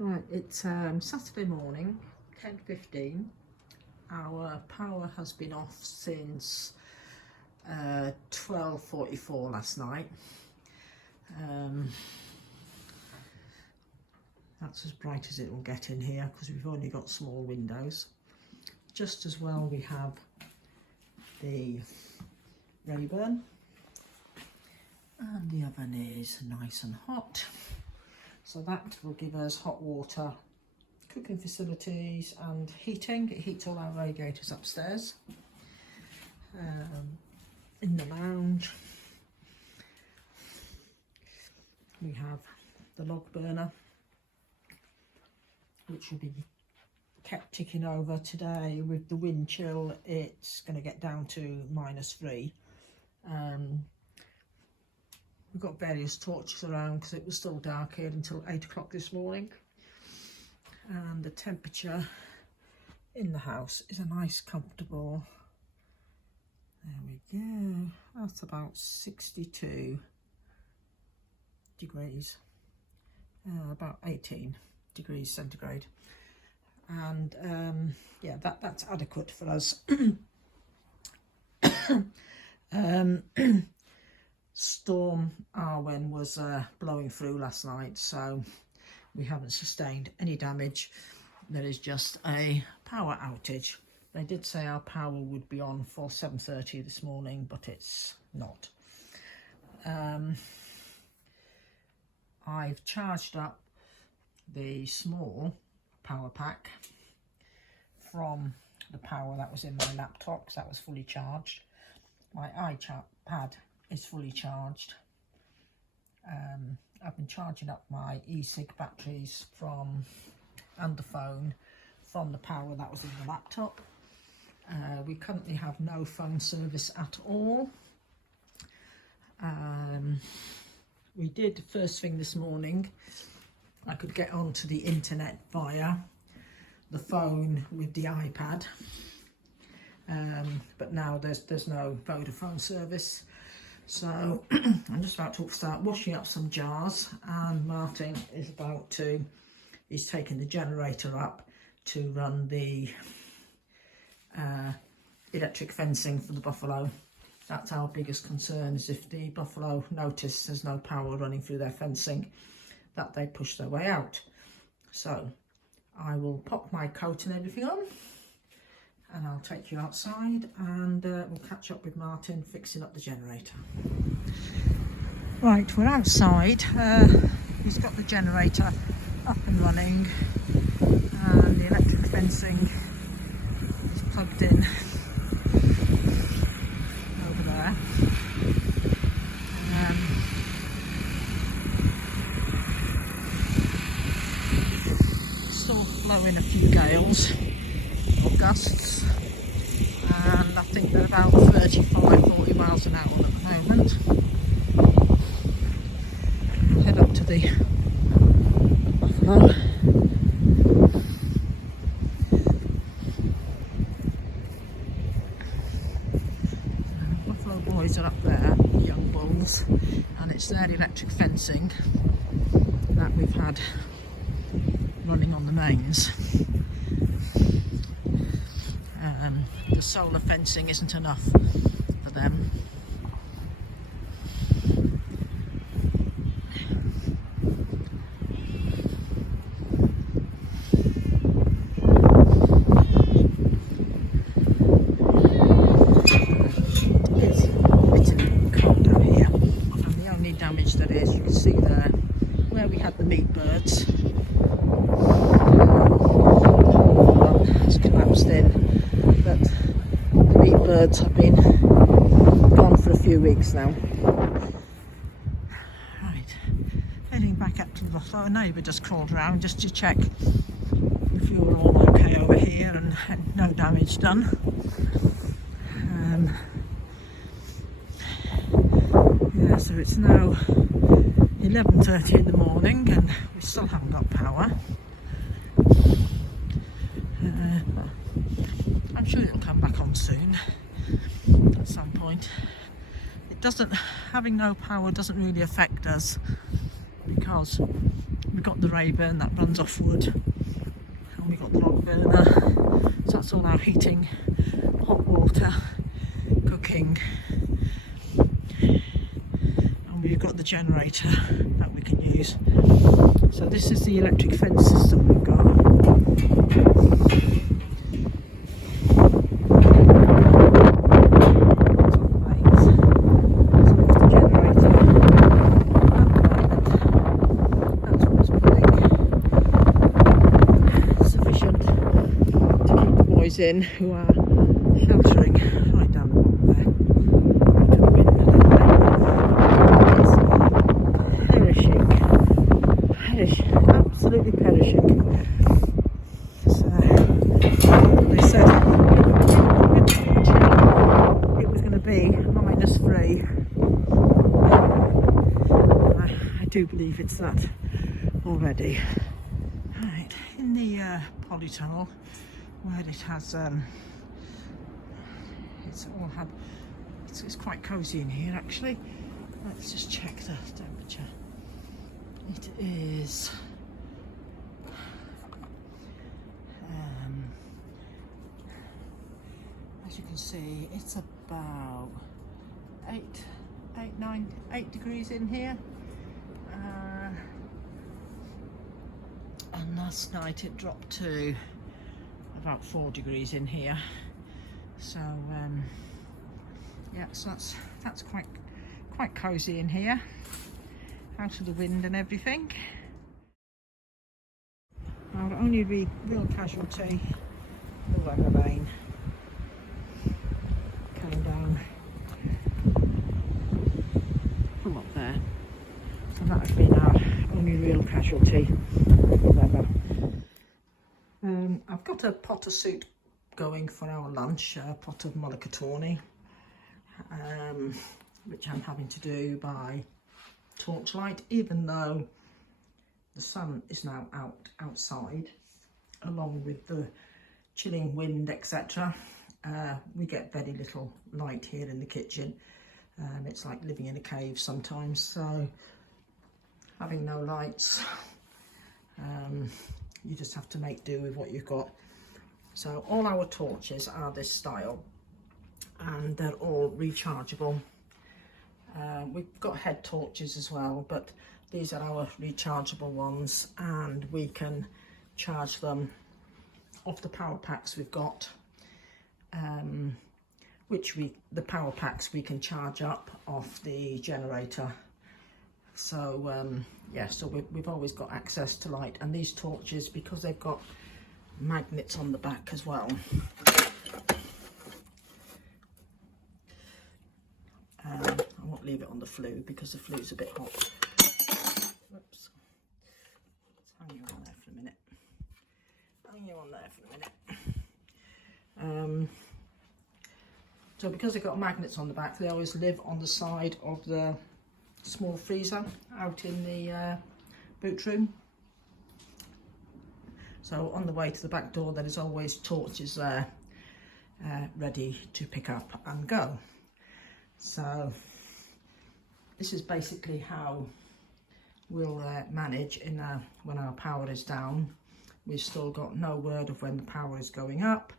Right, it's Saturday morning, 10:15. Our power has been off since 12:44 last night. That's as bright as it will get in here because we've only got small windows. Just as well we have the Rayburn, and the oven is nice and hot. So that will give us hot water, cooking facilities and heating. It heats all our radiators upstairs. In the lounge we have the log burner, which will be kept ticking over. Today with the wind chill it's going to get down to -3. We've got various torches around because it was still dark here until 8 o'clock this morning. And the temperature in the house is a nice comfortable, there we go, that's about 62 degrees, about 18 degrees centigrade. And yeah, that's adequate for us. Storm Arwen was blowing through last night, so we haven't sustained any damage. There is just a power outage. They did say our power would be on for 7:30 this morning, but it's not. I've charged up the small power pack from the power that was in my laptop because that was fully charged. My iPad is fully charged. I've been charging up my e-cig batteries and the phone from the power that was in the laptop. We currently have no phone service at all. We did first thing this morning. I could get onto the internet via the phone with the iPad, but now there's no Vodafone service. So I'm just about to start washing up some jars, and Martin is he's taking the generator up to run the electric fencing for the buffalo. That's our biggest concern, is if the buffalo notice there's no power running through their fencing, that they push their way out. So I will pop my coat and everything on, and I'll take you outside, and we'll catch up with Martin fixing up the generator. Right, we're outside. He's got the generator up and running, and the electric fencing is plugged in over there. Still blowing a few gales or gusts, and I think they're about 35-40 miles an hour at the moment. Head up to the buffalo. Buffalo boys are up there, young bulls, and it's their electric fencing that we've had running on the mains. The solar fencing isn't enough for them. It's bitterly cold out here, and the only damage there is, you can see there where we had the meat birds. It's collapsed in, but the meat birds have been gone for a few weeks now. Right, heading back up to the buffalo. A neighbour just crawled around just to check if you were all okay over here and had no damage done. Yeah, so it's now 11:30 in the morning and we still haven't got power. I'm sure it'll come back on soon at some point. Having no power doesn't really affect us because we've got the Rayburn that runs off wood, and we've got the log burner, so that's all our heating, hot water, cooking, and we've got the generator that we can use. So this is the electric fence system we've got. In who are sheltering right down the bottom there. It's perishing, absolutely perishing. So they said it was going to be -3. I do believe it's that already. Right, in the polytunnel, where it has it's quite cosy in here actually. Let's just check the temperature. It is as you can see, it's about 8 degrees in here, and last night it dropped to about 4 degrees in here. So yeah, so that's quite cozy in here, out of the wind and everything. Our only real casualty, the weather vane coming down from up there. So that has been our only real casualty, the weather. I've got a pot of soup going for our lunch, a pot of mulligatawny, which I'm having to do by torchlight, even though the sun is now outside, along with the chilling wind, etc. We get very little light here in the kitchen. It's like living in a cave sometimes, so having no lights, you just have to make do with what you've got. So all our torches are this style, and they're all rechargeable. We've got head torches as well, but these are our rechargeable ones, and we can charge them off the power packs we've got, the power packs we can charge up off the generator. So yeah, so we've always got access to light, and these torches, because they've got magnets on the back as well, I won't leave it on the flue because the flue's a bit hot. Whoops. Let's hang you on there for a minute. Hang you on there for a minute. So because they've got magnets on the back, they always live on the side of the small freezer out in the boot room. So on the way to the back door, there is always torches there, ready to pick up and go. So this is basically how we'll manage when our power is down. We've still got no word of when the power is going up,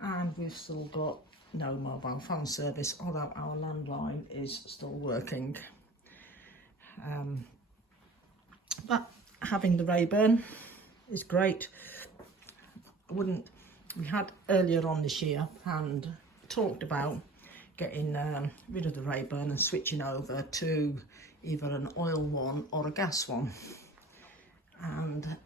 and we've still got no mobile phone service, although our landline is still working. But having the Rayburn is great. We had earlier on this year and talked about getting rid of the Rayburn and switching over to either an oil one or a gas one, and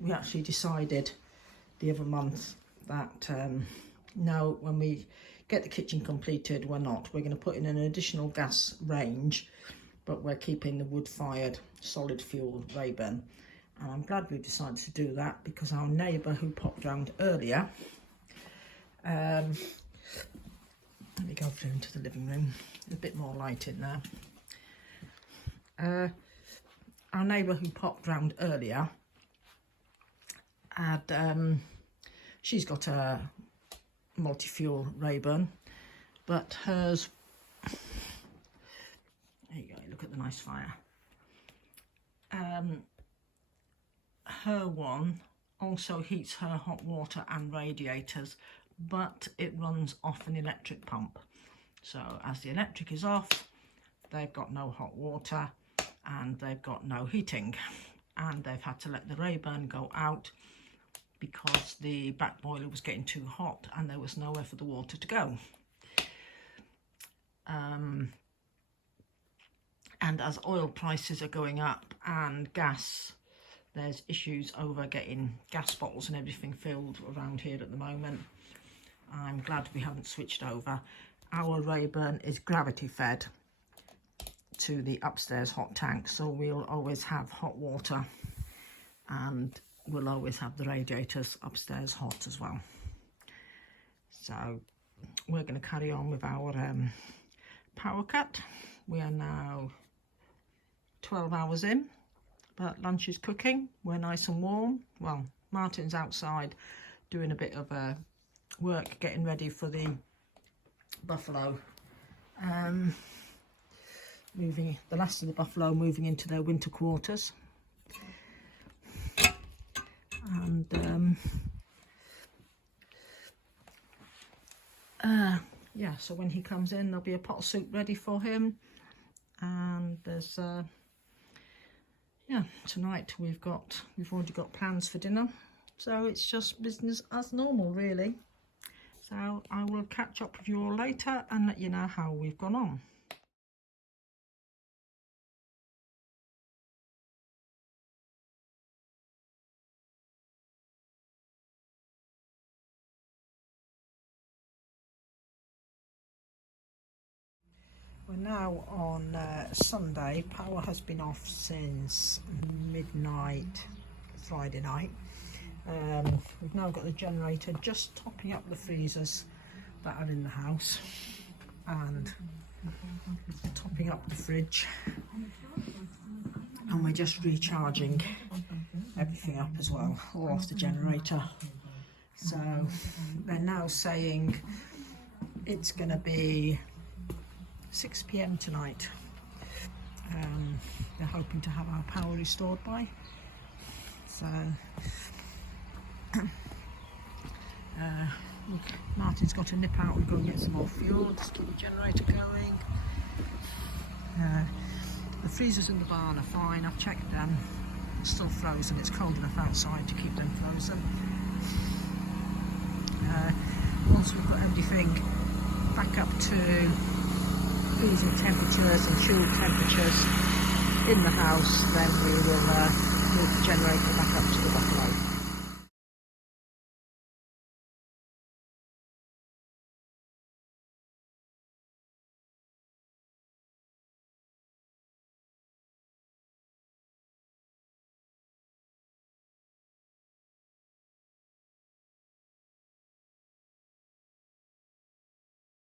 we actually decided the other month that no, when we get the kitchen completed, we're going to put in an additional gas range, but we're keeping the wood-fired solid fuel Rayburn. And I'm glad we decided to do that, because our neighbour who popped round earlier, let me go through into the living room, there's a bit more light in there. Our neighbour who popped round earlier had, she's got a multi-fuel Rayburn, but hers, there you go, look at the nice fire. her one also heats her hot water and radiators, but it runs off an electric pump. So as the electric is off, they've got no hot water and they've got no heating, and they've had to let the Rayburn go out because the back boiler was getting too hot and there was nowhere for the water to go. And as oil prices are going up and gas, there's issues over getting gas bottles and everything filled around here at the moment. I'm glad we haven't switched over. Our Rayburn is gravity fed to the upstairs hot tank, so we'll always have hot water and we'll always have the radiators upstairs hot as well. So we're going to carry on with our power cut. We are now 12 hours in, but lunch is cooking. We're nice and warm. Well, Martin's outside doing a bit of work getting ready for the buffalo, moving the last of the buffalo moving into their winter quarters. And yeah, so when he comes in, there'll be a pot of soup ready for him. And there's yeah, tonight we've already got plans for dinner, so it's just business as normal really. So I will catch up with you all later and let you know how we've gone on. We're now on Sunday. Power has been off since midnight Friday night. We've now got the generator just topping up the freezers that are in the house and topping up the fridge, and we're just recharging everything up as well, all off the generator. So they're now saying it's going to be 6 PM tonight. They're hoping to have our power restored by. So look, Martin's got to nip out and go and get some more fuel, just keep the generator going. The freezers in the barn are fine, I've checked them, it's still frozen, it's cold enough outside to keep them frozen. Once we've got everything back up to freezing temperatures and chilled temperatures in the house, then we will move the generator back up to the buffalo.